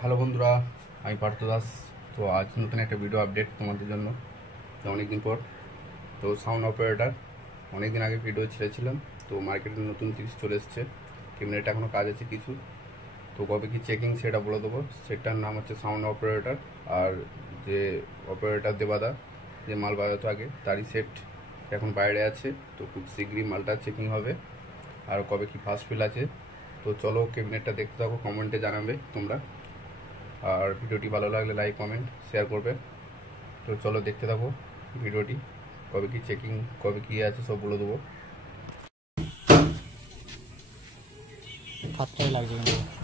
Hello বন্ধুরা, আমি পার্থ দাস। তো আজ নতুন একটা ভিডিও আপডেট তোমাদের জন্য। তো অনেকদিন পর তো সাউন্ড অপারেটর অনেকদিন আগে ভিডিও ছেড়েছিলাম। তো মার্কেটে নতুন 30 চলে এসছে। ক্যামেরাটা এখনও কাজ আছে কিছু। তো কবে কি চেকিং সেটা বলে দেবো। সেটার নাম হচ্ছে সাউন্ড অপারেটর। আর যে অপারেটর দেবাদা যে মাল বাজাতো আগে, তারই সেট এখন বাইরে আছে। তো খুব শীঘ্রই মালটা চেকিং হবে। আর কবে কি ফার্স্ট ফিল আছে। তো চলো ক্যাবিনেটটা দেখতে থাকো, কমেন্টে জানাবে তোমরা। আর ভিডিওটি ভালো লাগলে লাইক কমেন্ট শেয়ার করবে। তো চলো দেখতে থাকো ভিডিওটি, কবে কি চেকিং কবে কি আছে সব বলে দেবো।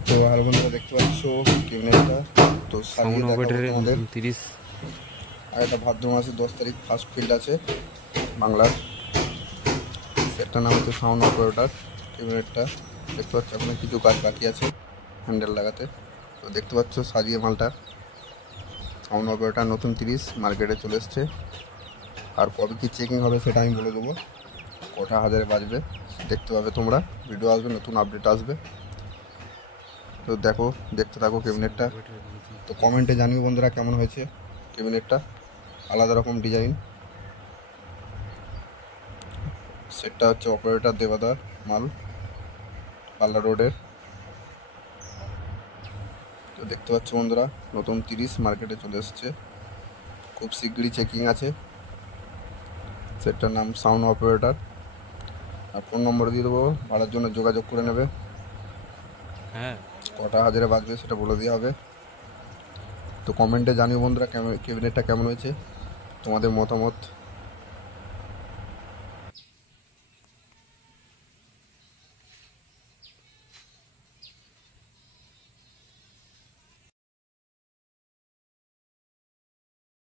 তো ভালো বন্ধুরা দেখতে পাচ্ছ ক্যাবিনেটটা। তো সারিয়ে দেখাবো তোমাদের। 30 আর এটা ভাদ্র মাসের 10 তারিখ ফার্স্ট ফিল্ড আছে বাংলার। সেটার নাম হচ্ছে সাউন্ড অপারেটর। ক্যাবিনেটটা দেখতে পাচ্ছ এখন কিছু কাজ বাকি আছে হ্যান্ডেল লাগাতে। তো দেখতে পাচ্ছ সাজিয়ে মালটা। সাউন্ড অপারেটর নতুন 30 মার্কেটে চলে এসছে। আর কবে কি চেকিং হবে সেটা আমি বলে দেবো, কটা হাজারে বাজবে দেখতে পাবে তোমরা। ভিডিও আসবে, নতুন আপডেট আসবে। তো দেখো, দেখতে থাকো ক্যাবিনেটটা। তো কমেন্টে জানিও বন্ধুরা কেমন হয়েছে ক্যাবিনেটটা। আলাদা রকম ডিজাইন। সেটটা হচ্ছে অপারেটর দেবাদার মাল, পাল্লা রোডের। তো দেখতে পাচ্ছ বন্ধুরা নতুন 30 মার্কেটে চলে এসছে। খুব শীঘ্রই চেকিং আছে। সেটটার নাম সাউন্ড অপারেটর। আর ফোন নম্বর দিয়ে দেবো, ভাড়ার জন্য যোগাযোগ করে নেবে। হ্যাঁ, কটা হাজারে বাজবে সেটা বলে দেওয়া হবে। তো কমেন্টে জানিও বন্ধুরা ক্যাবিনেটটা কেমন হয়েছে, তোমাদের মতামত